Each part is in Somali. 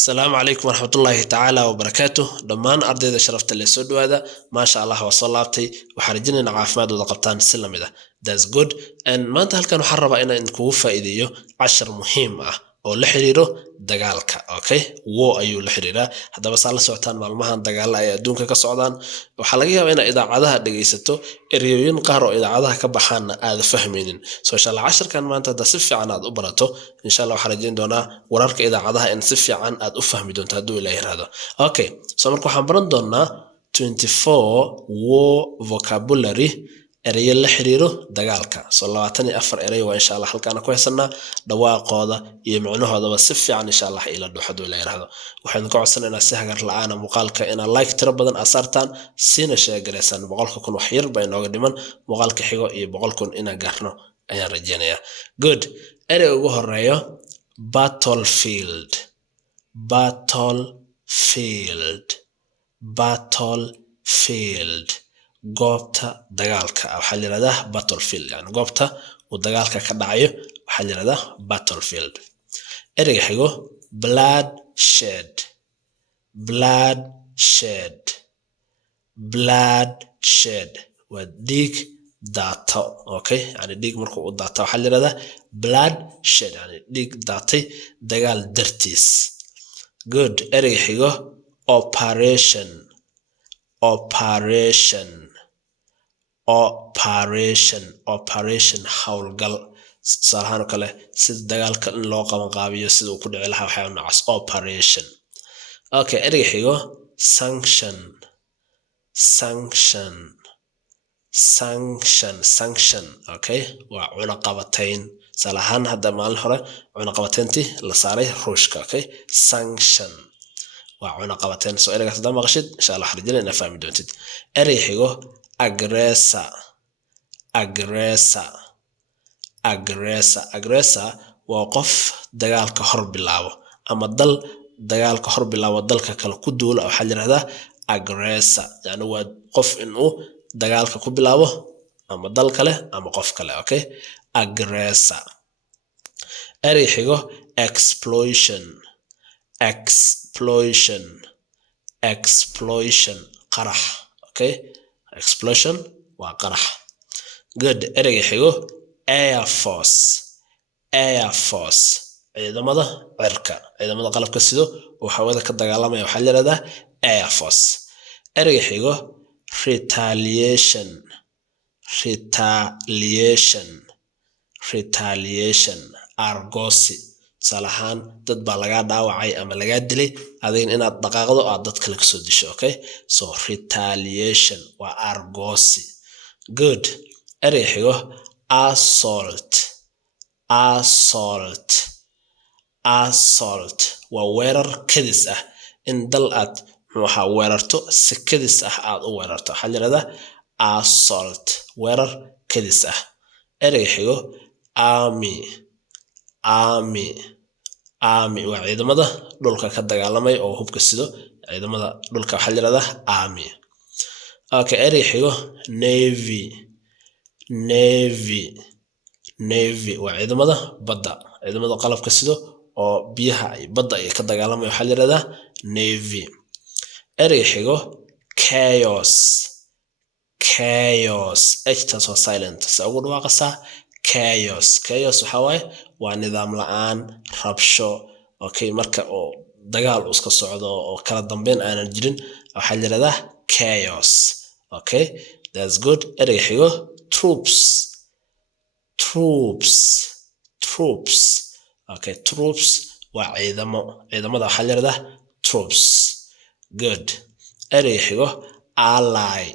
السلام عليكم ورحمة الله تعالى وبركاته دمان أرضي شرفت اللي سود هذا ما شاء الله وصلاتي وحرجنا عافماد وضقبتان السلم ده that's good and ما أنت هل كانوا حربا إن إنكو فائديو 10 مهمة oo la xiriiro dagaalka okay wo ayuu la xiriiraa hadaba saal la socotaan maalmahan dagaal ay adduunka ka socdaan waxa laga yaabaa in idaacadaha dhageysato ereyooyin qaar oo idaacadaha ka baxaana aad fahmaynin soo insha Allah 10kan maanta da si fiican aad u barato insha Allah waxa rajayn doonaa wararka idaacadaha in si fiican aad u fahmi doonto haduu Ilaahay yiraahdo okay soo marka waxaan baran doonaa 24 war vocabulary erey la xiriiro dagaalka soo 24 erey waa insha Allah halkaan ku heesanaa dhawaaqooda iyo macnahoodaba si fiican insha Allah ila dhuuxdo ila yiraahdo waxaan ku codsanaynaa si hagar la'aan muuqaalka in like tiro badan asartaan sina sheegalaysan 100 kun wax yar bay nooga dhiman muuqaalka xigo iyo 100 kun ina gaarno ayaan rajaynayaa good erey ugu horeeyo battlefield battlefield battlefield goobta dagaalka waxa la yiraahdaa battlefield yani goobta uu dagaalka ka dhacayo waxa la yiraahdaa battlefield ereyga xigo bloodshed bloodshed bloodshed waa dhiig daato okay yani dhiig markuu u daato waxa la yiraahdaa bloodshed yani dhiig daatay dagaal dartiis good ereyga xigo operation operation operation operation howlgal salahan kale sida dagaalka in loo qaban qaabiyo sida uu ku dhici lahaa waxa uu nacas operation okay ereyga xigo sanction sanction sanction sanction okay waa cunaqabatayn salahan hadda maalin hore cunaqabatayntii la saaray ruushka okay sanction وعنا قبتين سؤالك هذا ما قشد إن شاء الله حرجنا نفهم دونتد أريحه aggressor aggressor aggressor aggressor وقف دجال كحرب الله أما ضل دجال كحرب الله وضل ككل كدول أو حجر هذا aggressor يعني هو قف إنه دجال كحرب الله أما ضل كله أما قف كله أوكي aggressor أريحه explosion explosion explosion قرح okay explosion وقرح good ereyga xigo air force air force ciidamada cirka ciidamada qalabka sido oo hawada ka dagaalamaya waxa la yiraahdaa air force ereyga xigo retaliation retaliation retaliation argosy salahan dad baa laga dhaawacay ama laga dilay adeen inaad dhaqaaqdo aad dad kale ka soo disho okay so retaliation waa argosy good erey xigo assault assault assault waa weerar kadis ah in dal aad waxa weerarto si kadis ah aad u weerarto waxa la yiraahdaa assault weerar kadis ah erey xigo army army army waa ciidamada dhulka ka dagaalamay oo hubka sido ciidamada dhulka waxa la yiraahdaa army okay erey xigo navy navy navy waa ciidamada badda ciidamada qalabka sido oo biyaha ay badda ay ka dagaalamay waxa la yiraahdaa navy erey xigo chaos chaos extra so silent sagu dhawaaqasa chaos chaos waxa waaye waa nidaam la'aan rabsho okay marka oo dagaal iska socdo oo kala dambeyn aanan jirin waxa la yiraahdaa chaos okay that's good erey xigo troops troops troops okay troops waa ciidamada waxa la yiraahdaa troops good erey xigo ally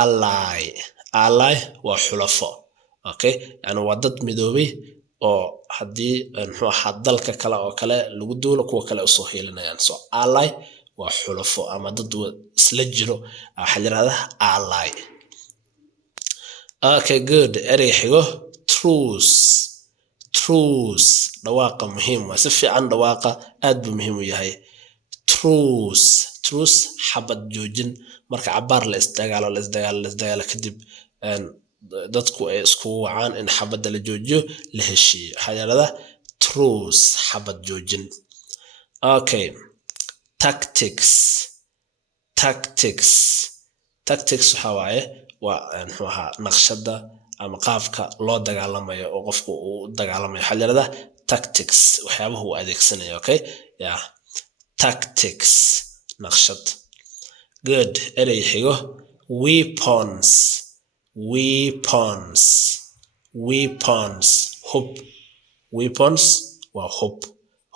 ally ally waa xulafo okay yani waa dad midoobay oo hadii muxuu ahaa dalka kale oo kale lagu duulo kuwa kale soo heelanayaan so ally waa xulafo ama dad isla jiro waxa la yiraahdaa ally okay good erey xigo truce truce dhawaaqa muhiim waa si fiican dhawaaqa aad buu muhiim u yahay truce truce xabad joojin marka cabaar la isdagaalo kadib dadku ay isku wacaan in xabada la joojiyo la heshiiyo waxa la yiraahdaa truce xabad joojin Okay, tactics waxa waaye waa muxuu ahaa naqshada ama qaabka loo dagaalamayo oo qofku uu dagaalamayo waxaa la yiraahdaa tactics waxyaabaha uu adeegsanayo. Okay, yeah, tactics naqshad. Good. Erey xigo weapons hub. Weapons waa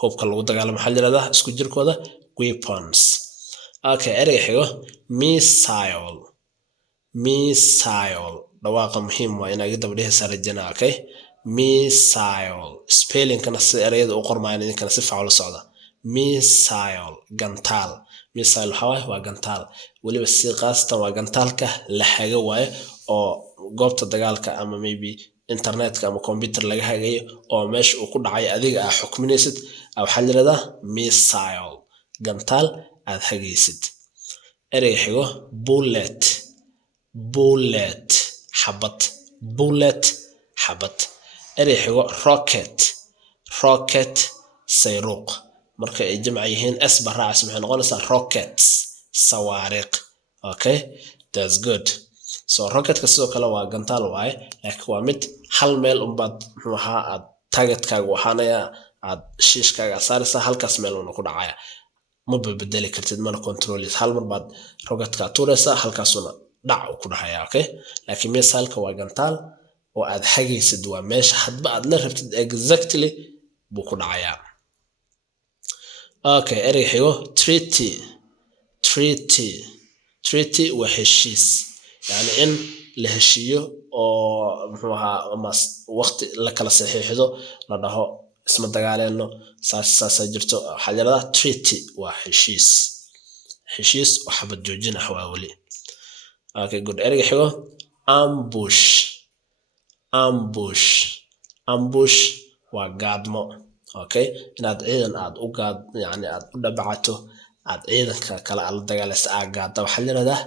hubka lagu dagaalamo waxaa la yiraahdaa isku jirkooda weapons. Okay, erey xigo missile dhawaaqa muhiim waa inaad daba dhehaysaa rajana. Okay, missile spellingkana si ereyada u qormayaan idinkana si fiican u socda. Missile gantaal. Missile waa gantaal waliba si qaasatan waa gantaalka la haga waaye oo goobta dagaalka ama maybe internetka ama computer laga hagayo oo meesha uu ku dhacay adiga aad xukminaysid waxaa la yiraahdaa missile gantaal aad hagaysid. erey xigo bullet xabad. erey xigo rocket sayruuq. marka ay jamc yihiin s baraacis maxay noqonaysaa rockets sawaariq. Okay, that's good. So rocketka sidoo kale waa gantaal waaye laakiin waa mid hal meel unbaad muxuu ahaa aad targetkaaga waxaanaya aad shiishkaaga saaraysaa halkaas meel uuna ku dhacaya ma bedeli kartid mana controlis hal mar baad rocketka tuuraysaa halkaasuna dhac uu ku dhacaya. Okay, laakiin missile-ka waa gantaal oo aad hagaysid waa meesha hadba aad la rabtid exactly buu ku dhacayaa. Okay, erey xigo treaty waa heshiis yani in la heshiiyo oo muxuu ahaa waqti la kala saxiixdo la dhaho isma dagaaleyno saas jirto waxaa la yiraahdaa treaty waa heshiis oo xabad joojin ah waa wali. Okay, good. erey xigo ambush waa gaadmo. Okay, inaad ciidan aad u dhabacato aad ciidanka kale la dagaalaysa gaada waxaa la yiraahdaa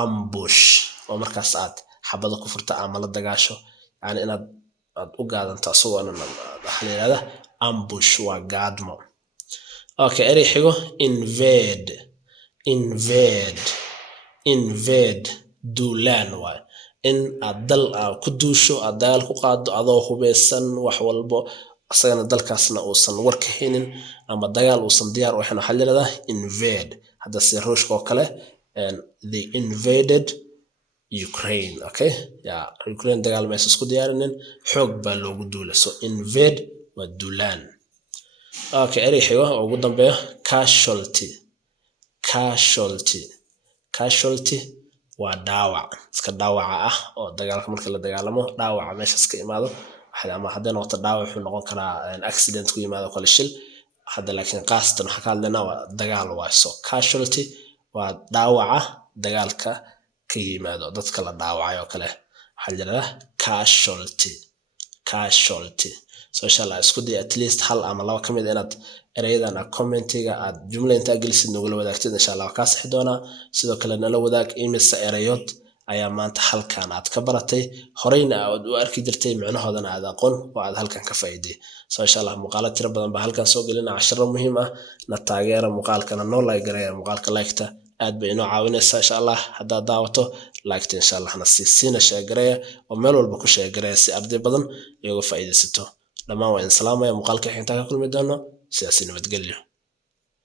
ambush oo markaas aad xabada ku furta ama la dagaasho yani inaad u gaadanto asagoo waxaa la yiraahdaa ambush waa gaadmo. Okay, erey xigo invade duulaan waay in aad dal ku duusho aad dagaal ku qaado adoo hubeysan wax walbo asagana dalkaasna uusan war ka helin ama dagaal uusan diyaar u ahayn waxaa la yiraahdaa invade. hadda si ruushka oo kale they invaded Ukraine. Okay, yeah, Ukraine dagaal ma isku diyaarinin xoog baa loogu duulay. So invade waa duulaan. Okay, erey xigo oo ugu dambeeyo casualty waa dhaawac iska dhaawaca ah oo dagaalka marka la dagaalamo dhaawaca meeshaas ka imaado ama hadday noqoto dhaawac wuxuu noqon karaa accident ku yimaado kale shil hadda laakiin qaasatan waxa ka hadlaynaa waa dagaal waaye. So casualty waa dhaawaca dagaalka ka yimaado dadka la dhaawacay oo kale waxaa la yiraahdaa casualty. So inshallah isku day at least hal ama laba ka mid inaad erayadan commentiga aad jumla inta gelisid nagula wadaagtid inshallah ka saxi doonaa. sidoo kale nala wadaag imisa erayood ayaa maanta halkan aad ka baratay horeyna aad u arki jirtay macnahoodana aad aqoon oo aad halkan ka faa'iiday. So inshallah muuqaalo tiro badan baa halkan soo gelina casharo muhiim ah na taageera muuqaalkana noo like gareeya muuqaalka like-ta aad bay inoo caawinaysaa inshallah. haddaad daawato like-ta inshallah na siina share gareeya oo meel walba ku share gareeya si arday badan iyaga faa'iidaysato. dhammaan waa in salaamaya muuqaalka xigta ka kulmi doono sidaas nabadgelyo.